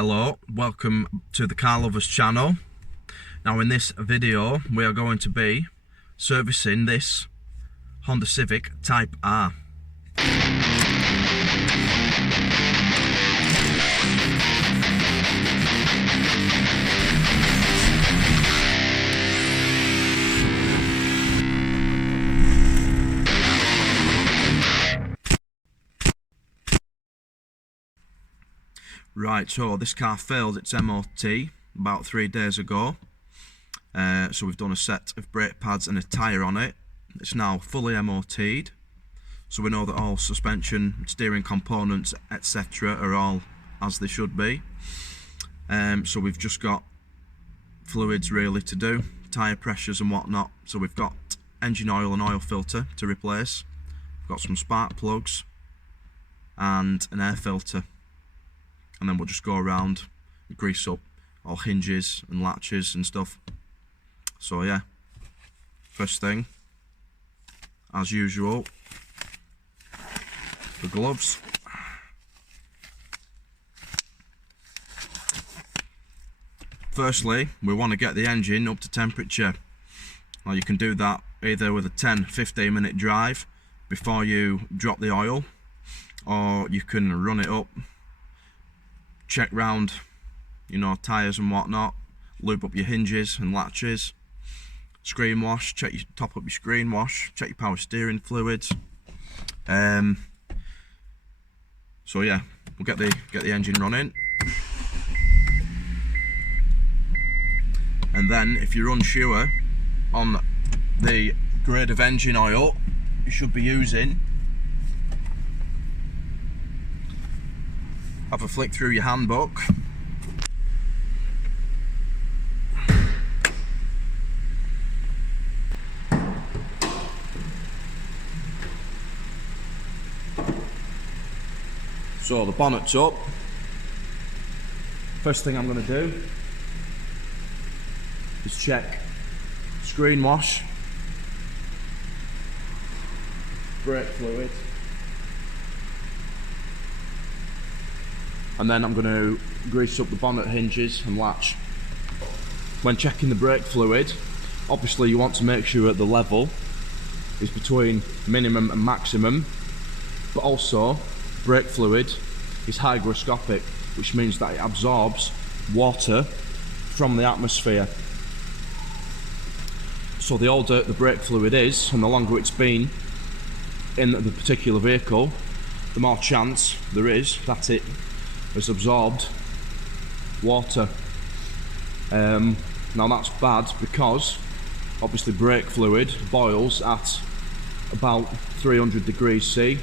Hello, welcome to the Car Lovers channel. Now in this video we are going to be servicing this Honda Civic Type-R. Right, so this car failed its MOT about 3 days ago. So we've done a set of brake pads and a tyre on it. It's now fully MOT'd. So we know that all suspension, steering components, etc. are all as they should be. So we've just got fluids really to do, tyre pressures and whatnot. So we've got engine oil and oil filter to replace. We've got some spark plugs and an air filter. And then we'll just go around and grease up all hinges and latches and stuff. So yeah, first thing, as usual, the gloves. Firstly, we want to get the engine up to temperature. Now you can do that either with a 10-15 minute drive before you drop the oil, or you can run it up, check round, tyres and whatnot, lube up your hinges and latches, screen wash, top up your screen wash, check your power steering fluids. So yeah, we'll get the engine running, and then if you're unsure on the grade of engine oil you should be using, have a flick through your handbook. So the bonnet's up. First thing I'm going to do is check screen wash, brake fluid, and then I'm going to grease up the bonnet hinges and latch. When checking the brake fluid, obviously you want to make sure the level is between minimum and maximum, but also brake fluid is hygroscopic, which means that it absorbs water from the atmosphere. So the older the brake fluid is and the longer it's been in the particular vehicle, the more chance there is that it has absorbed water. Now that's bad because obviously brake fluid boils at about 300 degrees C,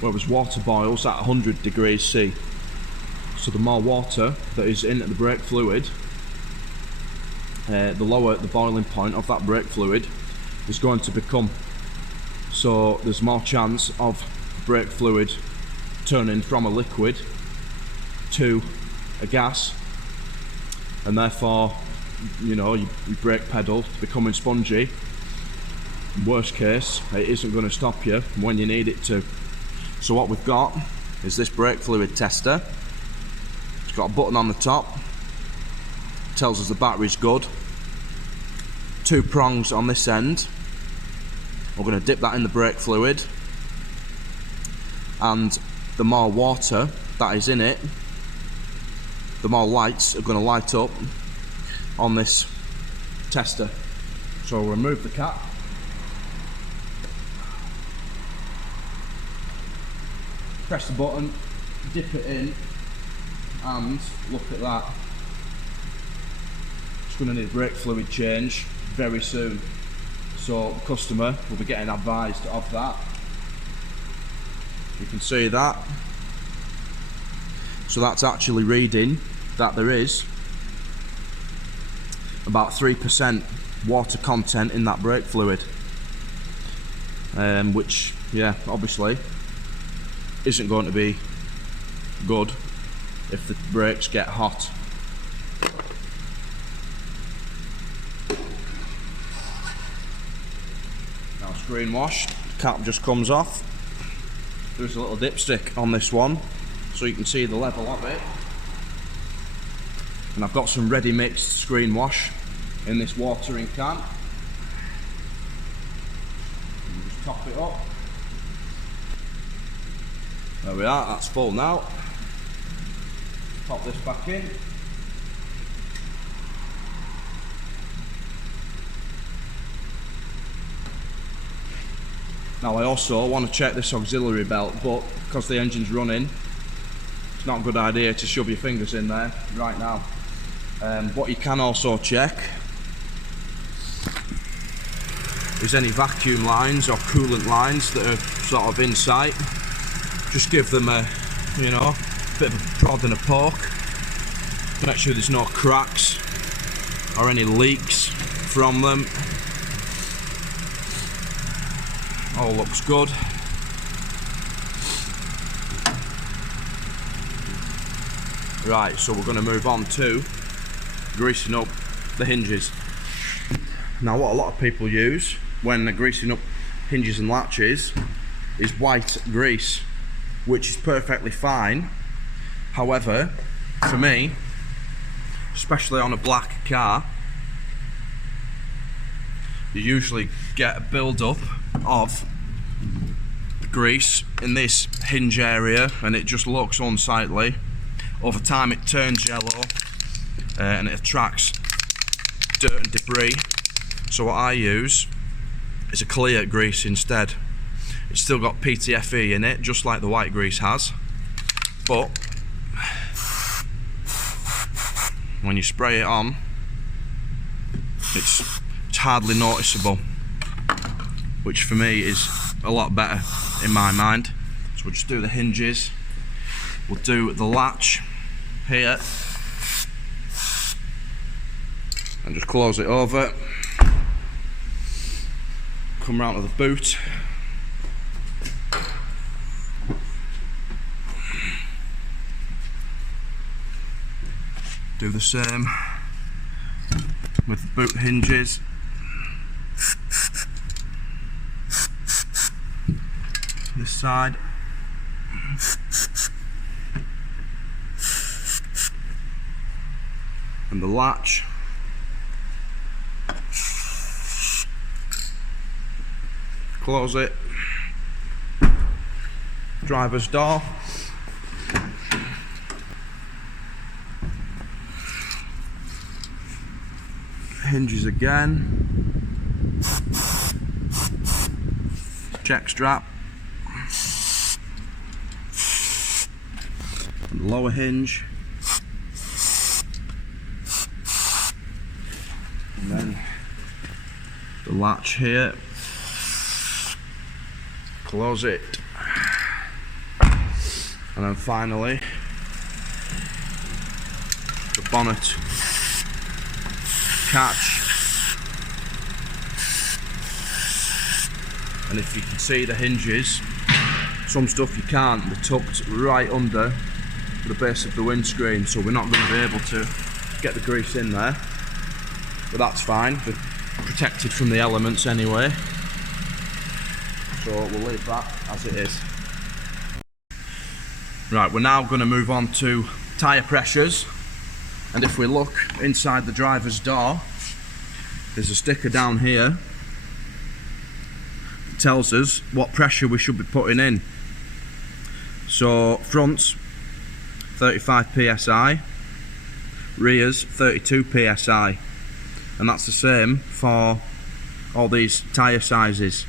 whereas water boils at 100 degrees C. So the more water that is in the brake fluid, the lower the boiling point of that brake fluid is going to become. So there's more chance of brake fluid turning from a liquid to a gas, and therefore your brake pedal becoming spongy. Worst case, it isn't going to stop you when you need it to. So what we've got is this brake fluid tester. It's got a button on the top, tells us the battery's good. 2 prongs on this end. We're going to dip that in the brake fluid, and the more water that is in it, the more lights are going to light up on this tester. So we'll remove the cap, press the button, dip it in, and look at that. It's going to need a brake fluid change very soon, so the customer will be getting advised of that. You can see that. So that's actually reading that there is about 3% water content in that brake fluid, which, yeah, obviously isn't going to be good if the brakes get hot. Now screen wash, the cap just comes off. There's a little dipstick on this one, so you can see the level of it. And I've got some ready mixed screen wash in this watering can. And just top it up. There we are, that's full now. Pop this back in. Now I also want to check this auxiliary belt, but because the engine's running, it's not a good idea to shove your fingers in there right now. What you can also check is any vacuum lines or coolant lines that are sort of in sight. Just give them a, you know, bit of a prod and a poke. Make sure there's no cracks or any leaks from them. All looks good. Right, so we're going to move on to greasing up the hinges. Now what a lot of people use when they're greasing up hinges and latches is white grease, which is perfectly fine. However, for me, especially on a black car, you usually get a build-up of grease in this hinge area and it just looks unsightly. Over time it turns yellow and it attracts dirt and debris. So what I use is a clear grease instead. It's still got PTFE in it, just like the white grease has, but when you spray it on, it's hardly noticeable, which for me is a lot better in my mind. So we'll just do the hinges, we'll do the latch here, and just close it over, come round to the boot, do the same with the boot hinges. This side. And the latch. Close it. Driver's door. Hinges again. Check strap. And the lower hinge. And then the latch here. Close it. And then finally the bonnet catch. And if you can see the hinges, some stuff you can't, they're tucked right under the base of the windscreen, so we're not going to be able to get the grease in there, but that's fine, they're protected from the elements anyway, so we'll leave that as it is. Right, we're now going to move on to tyre pressures, and if we look inside the driver's door, there's a sticker down here that tells us what pressure we should be putting in. So fronts 35 psi, rears 32 psi, and that's the same for all these tyre sizes.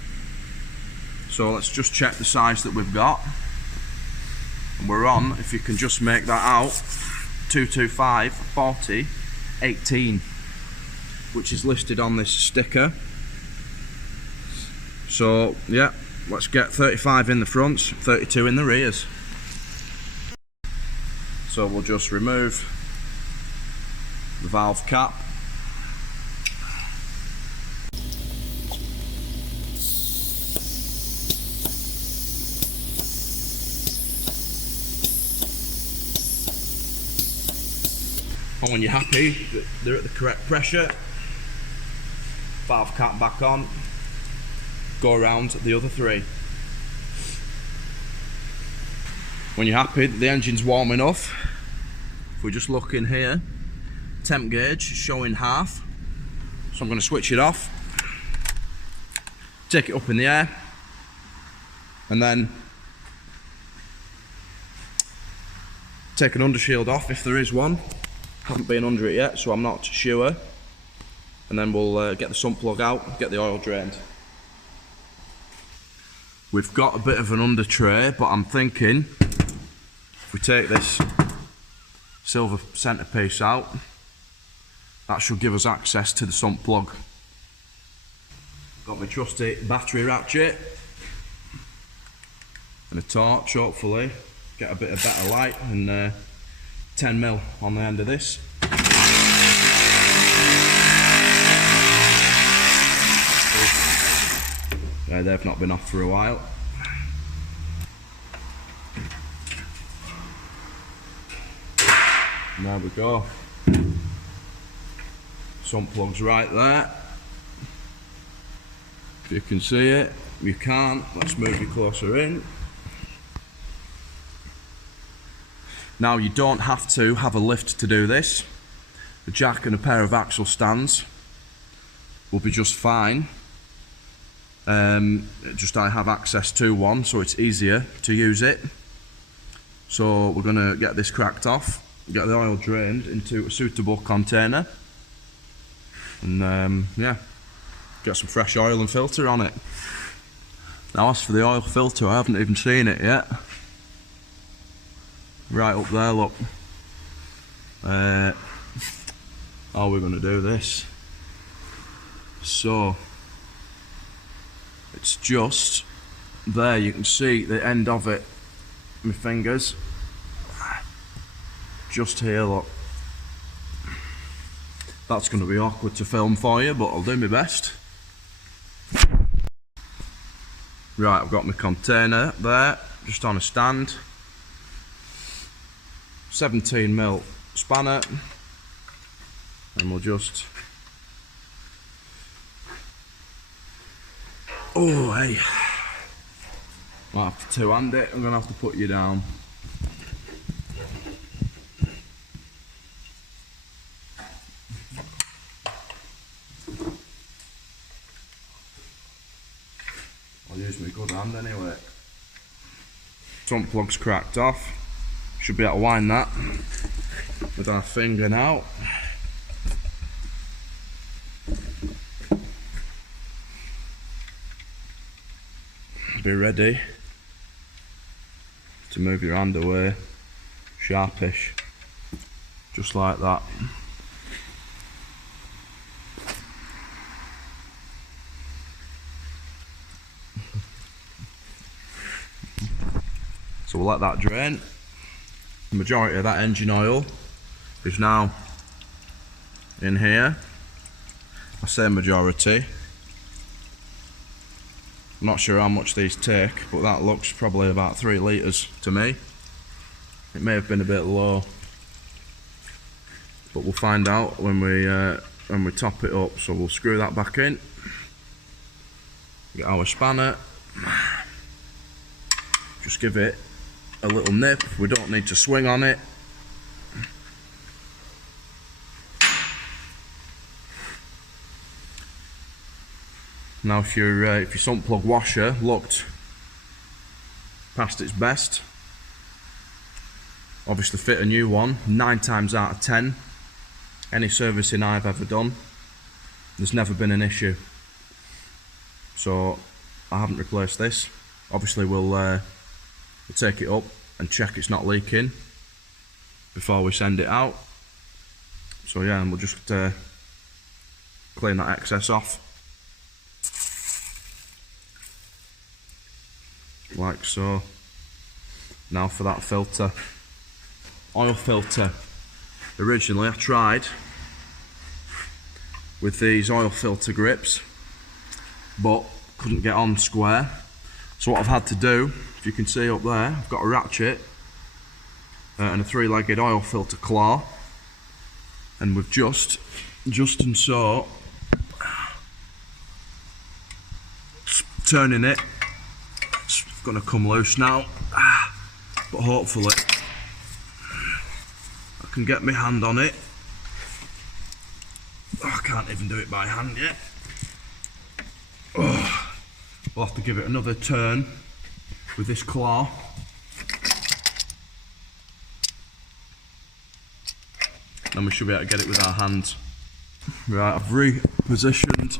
So let's just check the size that we've got, and we're on, if you can just make that out, 225 40 18, which is listed on this sticker. So yeah, let's get 35 in the fronts, 32 in the rears. So we'll just remove the valve cap. And when you're happy that they're at the correct pressure, valve cap back on, go around the other three. When you're happy that the engine's warm enough, if we just look in here, temp gauge showing half, so I'm going to switch it off, take it up in the air, and then take an undershield off if there is one. Haven't been under it yet, so I'm not sure. And then we'll get the sump plug out, get the oil drained. We've got a bit of an under tray, but I'm thinking if we take this silver centerpiece out, that should give us access to the sump plug. Got my trusty battery ratchet and a torch, hopefully get a bit of better light, and 10mm on the end of this. They've not been off for a while. And there we go. Sump plug's right there. If you can see it, you can't. Let's move you closer in. Now, you don't have to have a lift to do this. A jack and a pair of axle stands will be just fine. Just I have access to one, so it's easier to use it. So we're going to get this cracked off, get the oil drained into a suitable container, and yeah, get some fresh oil and filter on it. Now, as for the oil filter, I haven't even seen it yet. Right up there, look. How are we going to do this? So it's just there, you can see the end of it, my fingers, just here, look. That's going to be awkward to film for you, but I'll do my best. Right, I've got my container there, just on a stand. 17mm spanner, and we'll just, oh hey, might have to two-hand it. I'm gonna have to put you down. I'll use my good hand anyway. Sump plug's cracked off. Should be able to wind that with our finger now. Be ready to move your hand away, sharpish, just like that. So we'll let that drain. The majority of that engine oil is now in here. I say majority. I'm not sure how much these take, but that looks probably about 3 litres to me. It may have been a bit low, but we'll find out when we top it up. So we'll screw that back in. Get our spanner. Just give it a little nip. We don't need to swing on it. Now, if your sump plug washer looked past its best, obviously fit a new one. 9 times out of 10, any servicing I've ever done, there's never been an issue. So I haven't replaced this. Obviously we'll take it up and check it's not leaking before we send it out. So yeah, and we'll just clean that excess off, like so. Now for that filter, oil filter. Originally I tried with these oil filter grips, but couldn't get on square. So what I've had to do, if you can see up there, I've got a ratchet and a 3-legged oil filter claw, and we've just and so turning it. It's going to come loose now, but hopefully I can get my hand on it can't even do it by hand yet. Oh, we'll have to give it another turn with this claw. Then we should be able to get it with our hands. Right, I've repositioned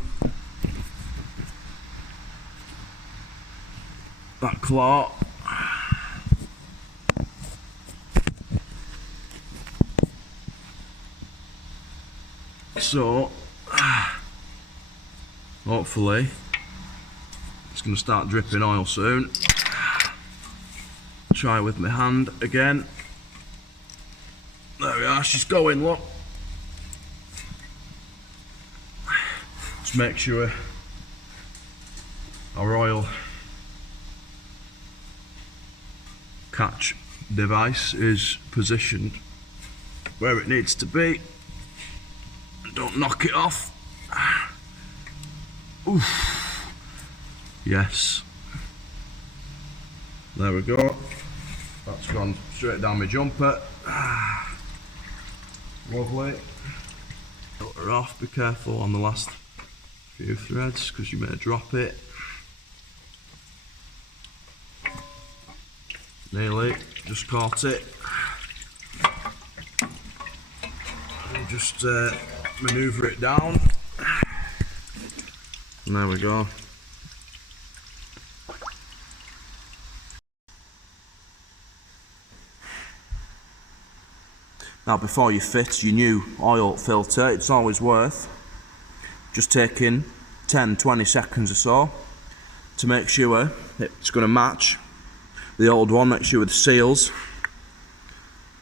that claw. So, hopefully, it's going to start dripping oil soon. Try with my hand again. There we are, she's going, look. Just make sure our oil catch device is positioned where it needs to be. Don't knock it off. Oof. Yes. There we go. That's gone straight down my jumper. Lovely. Cut her off. Be careful on the last few threads because you may drop it. Nearly. Just caught it. And just manoeuvre it down, and there we go. Now before you fit your new oil filter, it's always worth just taking 10-20 seconds or so to make sure it's going to match the old one. Make sure the seals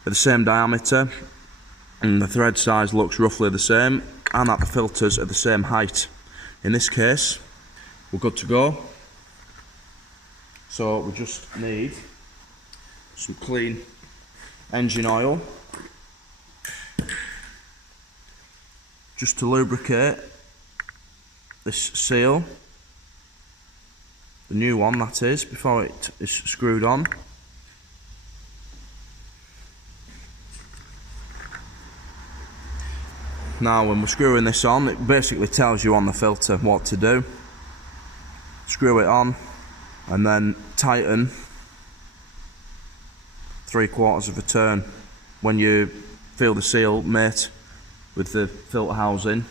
are the same diameter and the thread size looks roughly the same, and that the filters are the same height. In this case, we're good to go. So we just need some clean engine oil just to lubricate this seal, the new one that is, before it is screwed on. Now when we're screwing this on, it basically tells you on the filter what to do. Screw it on and then tighten 3/4 of a turn. When you feel the seal mate with the filter housing,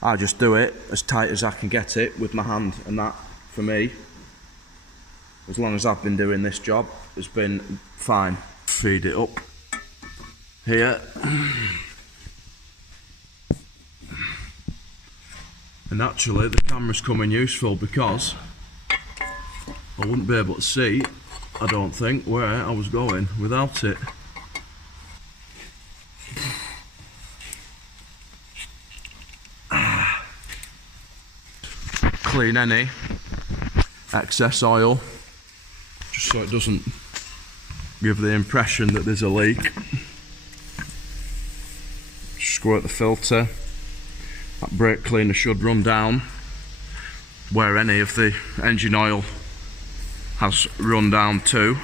I just do it as tight as I can get it with my hand, and that for me, as long as I've been doing this job, has been fine. Feed it up here. And actually the camera's coming useful because I wouldn't be able to see, I don't think, where I was going without it. Clean any excess oil just so it doesn't give the impression that there's a leak. Squirt the filter. That brake cleaner should run down where any of the engine oil has run down to.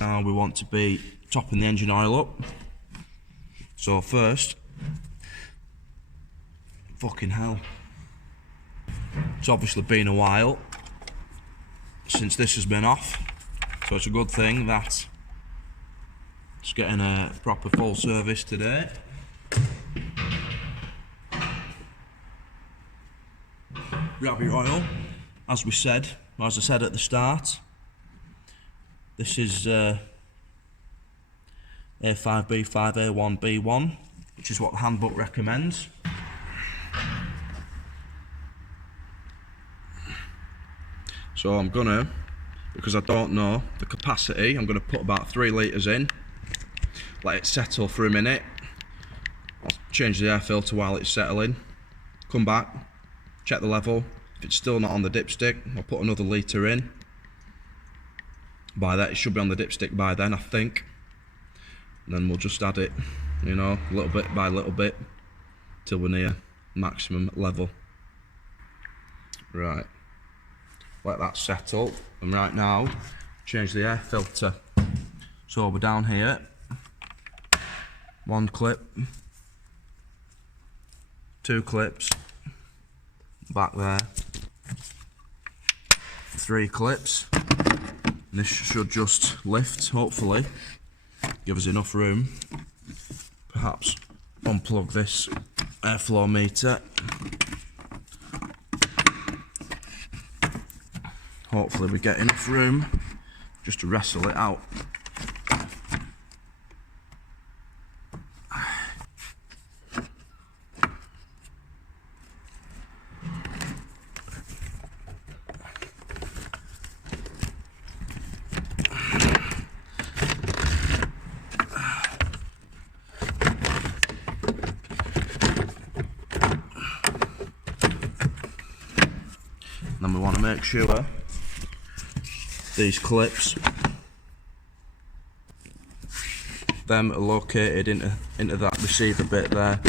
Now we want to be topping the engine oil up. So first, fucking hell, it's obviously been a while since this has been off, so it's a good thing that it's getting a proper full service today. Grab your oil, as I said at the start. This is A5B5A1B1, which is what the handbook recommends. So I'm gonna, because I don't know the capacity, I'm gonna put about 3 litres in, let it settle for a minute. I'll change the air filter while it's settling, come back, check the level. If it's still not on the dipstick, I'll put another litre in. By that, it should be on the dipstick by then, I think. And then we'll just add it, you know, little bit by little bit, till we're near maximum level. Right, let that settle. And right now, change the air filter. So we're down here, 1 clip, 2 clips, back there, 3 clips. And this should just lift, hopefully, give us enough room. Perhaps unplug this airflow meter. Hopefully we get enough room just to wrestle it out. Then we want to make sure these clips, them are located into that receiver bit there,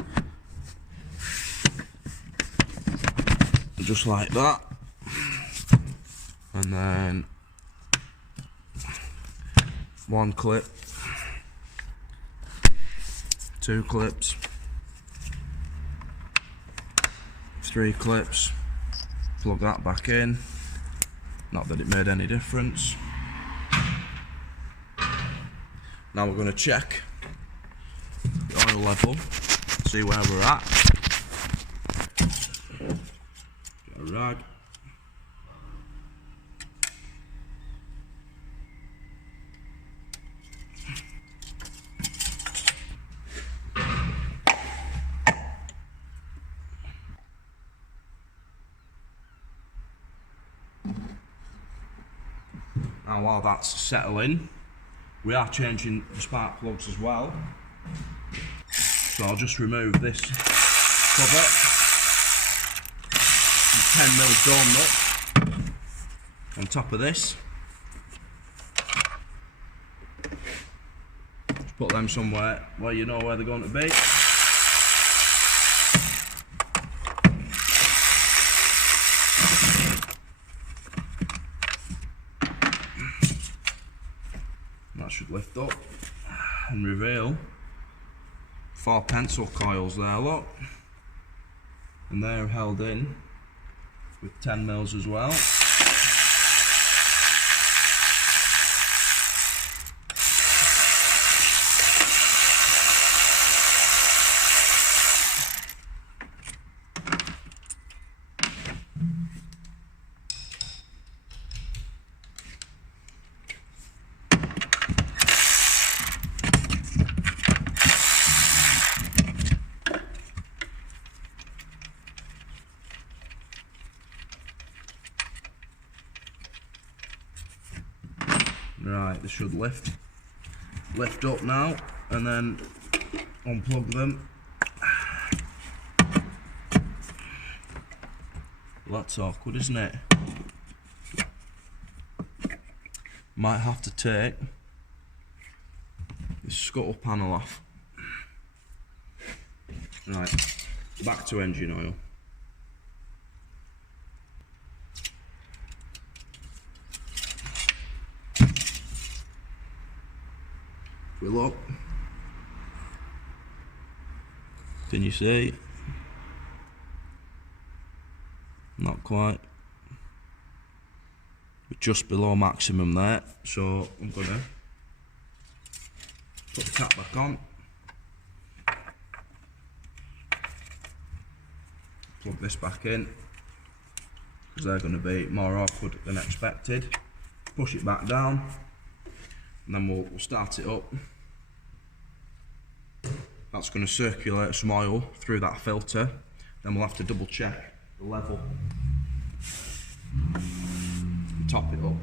just like that. And then 1 clip, 2 clips, 3 clips. Plug that back in. Not that it made any difference. Now we're going to check the oil level, see where we're at. Get a rag. Now while that's settling, we are changing the spark plugs as well. So I'll just remove this cover. 10mm dome nut on top of this. Just put them somewhere where you know where they're going to be. That should lift up and reveal 4 pencil coils there, look, and they're held in with 10mm as well. Right, they should lift up now, and then unplug them. Well, that's awkward, isn't it? Might have to take the scuttle panel off. Right, back to engine oil. We look, can you see? Not quite. We're just below maximum there, so I'm gonna put the cap back on, plug this back in, because they're going to be more awkward than expected. Push it back down, and then we'll start it up. That's going to circulate some oil through that filter. Then we'll have to double check the level and top it up.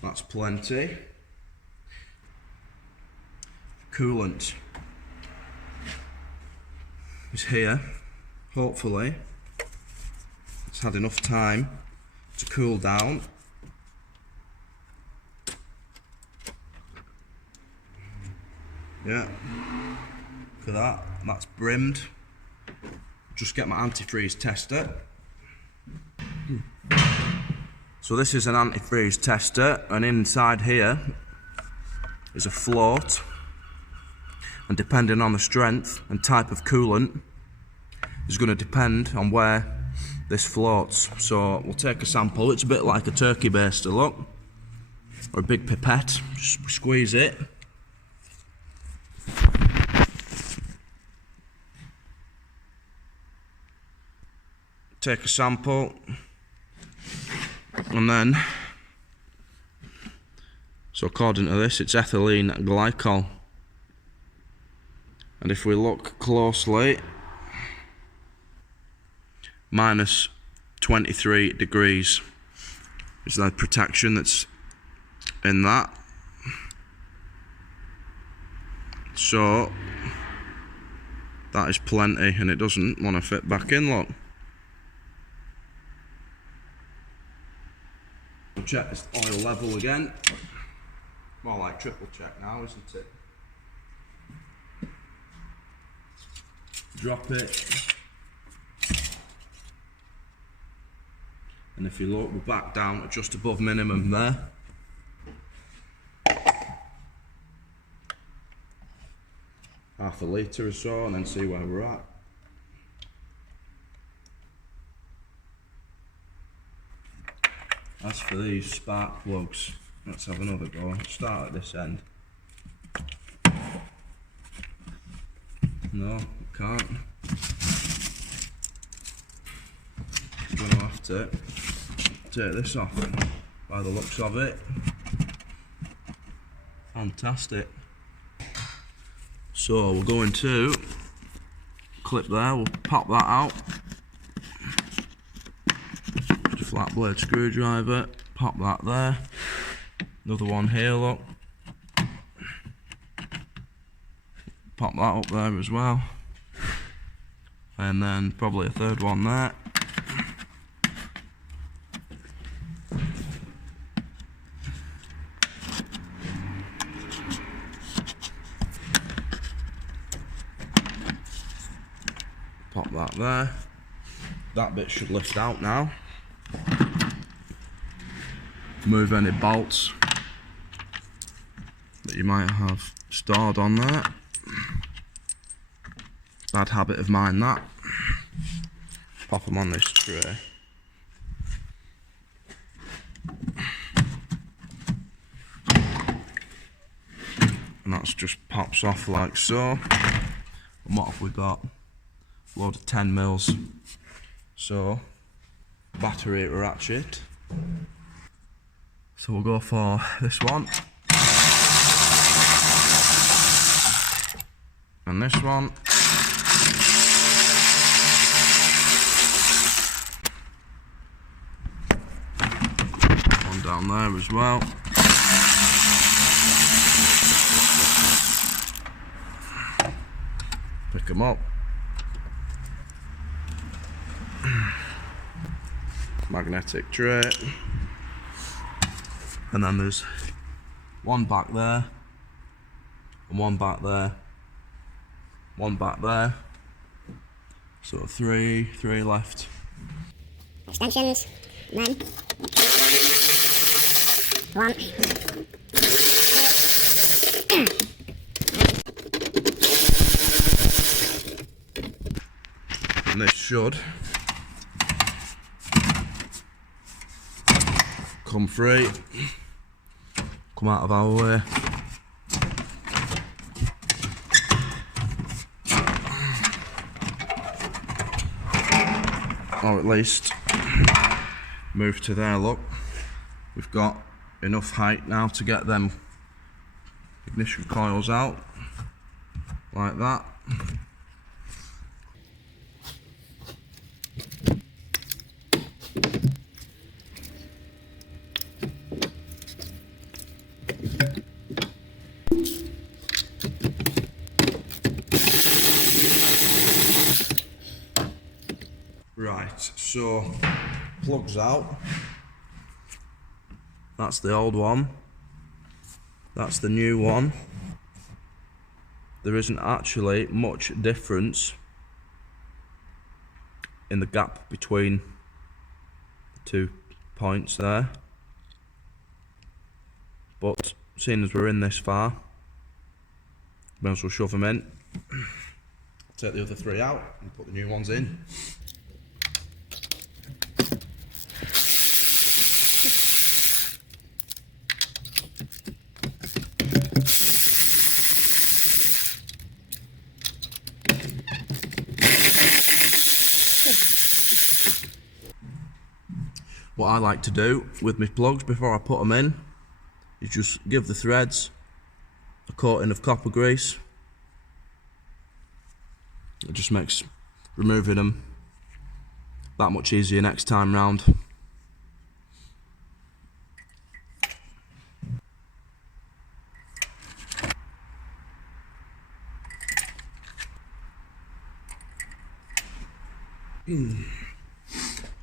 That's plenty. Coolant is here. Hopefully it's had enough time to cool down. Yeah, look at that, that's brimmed. Just get my antifreeze tester. So this is an antifreeze tester, and inside here is a float, and depending on the strength and type of coolant is going to depend on where this floats. So we'll take a sample. It's a bit like a turkey baster, look, or a big pipette. Just squeeze it. Take a sample, and then, so according to this, it's ethylene glycol, and if we look closely, minus 23 degrees is the protection that's in that. So that is plenty, and it doesn't want to fit back in, look. We'll check this oil level again. More like triple check now, isn't it? Drop it. And if you look, we're back down to just above minimum there. Half a litre or so, and then see where we're at. As for these spark plugs, let's have another go. Start at this end. No, can't. I'm going to have to take this off by the looks of it. Fantastic. So we're going to clip there, we'll pop that out. Flat blade screwdriver, pop that there. Another one here, look. Pop that up there as well. And then probably a third one there. Pop that there. That bit should lift out now. Move any bolts that you might have stored on there. Bad habit of mine, that. Pop them on this tray. And that's just pops off like so. And what have we got? A load of 10 mils. So, battery ratchet. So we'll go for this one. And this one. One down there as well. Pick them up. Magnetic tray. And then there's one back there, and one back there, one back there. So three left. Extensions, and then one. And this should come free, come out of our way. Or at least move to there, look. We've got enough height now to get them ignition coils out, like that. Right, so plugs out. That's the old one. That's the new one. there isn't actually much difference in the gap between the 2 points there, but seeing as we're in this far, may as well shove them in. Take the other 3 out and put the new ones in. What I like to do with my plugs before I put them in is just give the threads a coating of copper grease. It just makes removing them that much easier next time round.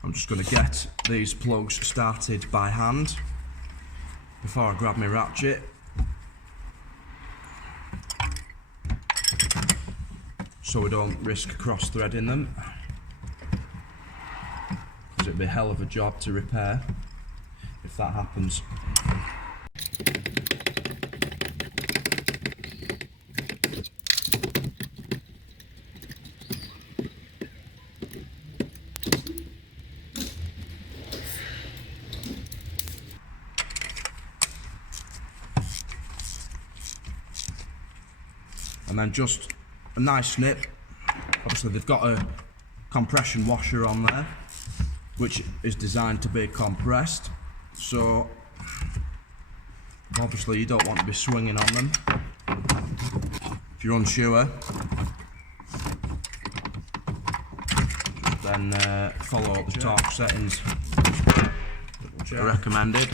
I'm just going to get these plugs started by hand before I grab my ratchet. So we don't risk cross-threading them, because it'd be a hell of a job to repair if that happens. And then just a nice snip. Obviously they've got a compression washer on there, which is designed to be compressed, so obviously you don't want to be swinging on them. If you're unsure, just then follow the torque settings are recommended.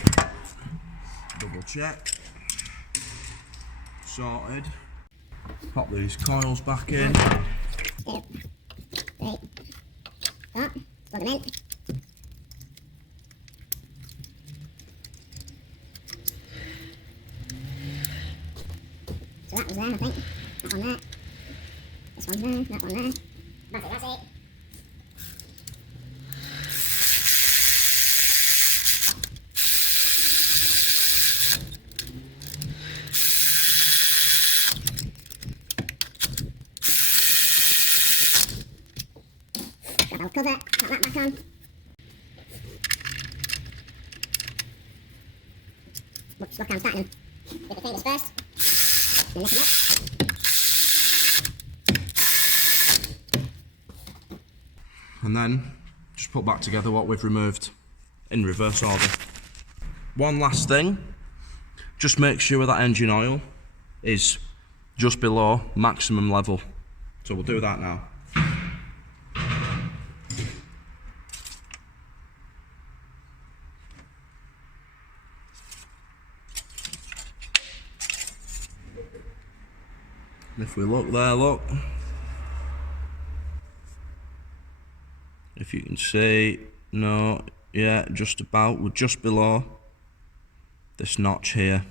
Double check. Sorted. Pop these coils back in. 2, 3, 4, plug them in. So that was there, I think. That one there. This one's there, that one there. That's it. I'll cover, put that back on. Look how I'm starting with the fingers first. Then lift them up. And then just put back together what we've removed in reverse order. One last thing, just make sure that engine oil is just below maximum level. So we'll do that now. If we look there, look. If you can see, no, yeah, just about, we're just below this notch here.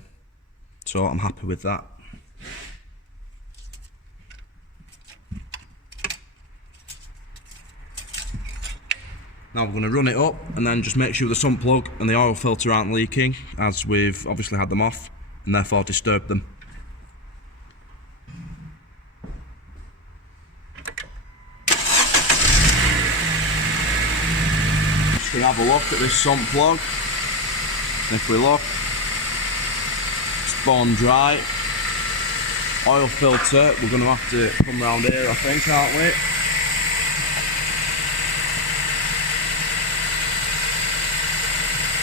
So I'm happy with that. Now we're going to run it up and then just make sure the sump plug and the oil filter aren't leaking, as we've obviously had them off and therefore disturbed them. Just going to have a look at this sump plug. If we look, it's bone dry. Oil filter, we're going to have to come round here, I think, aren't we?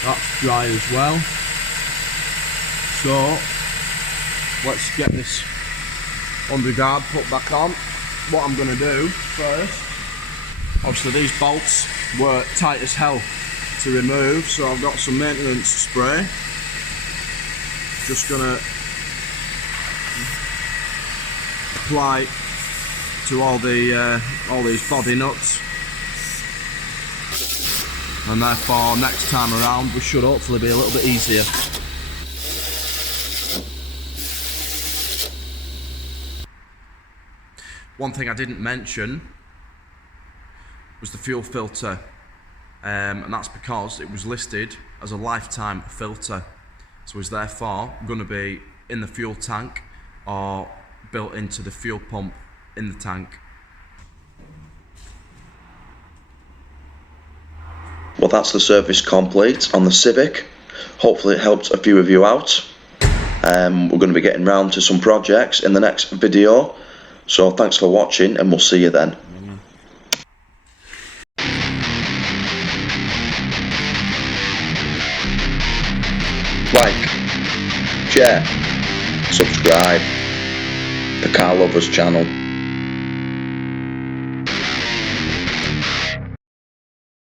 That's dry as well. So let's get this under guard put back on. What I'm going to do first, obviously these bolts were tight as hell to remove, so I've got some maintenance spray. Just going to apply to all these body nuts. And therefore next time around we should hopefully be a little bit easier. One thing I didn't mention was the fuel filter, and that's because it was listed as a lifetime filter, so it's therefore going to be in the fuel tank or built into the fuel pump in the tank. Well, that's the service complete on the Civic. Hopefully it helped a few of you out. We're going to be getting round to some projects in the next video, so thanks for watching and we'll see you then. Like, share, subscribe, the Car Lovers channel.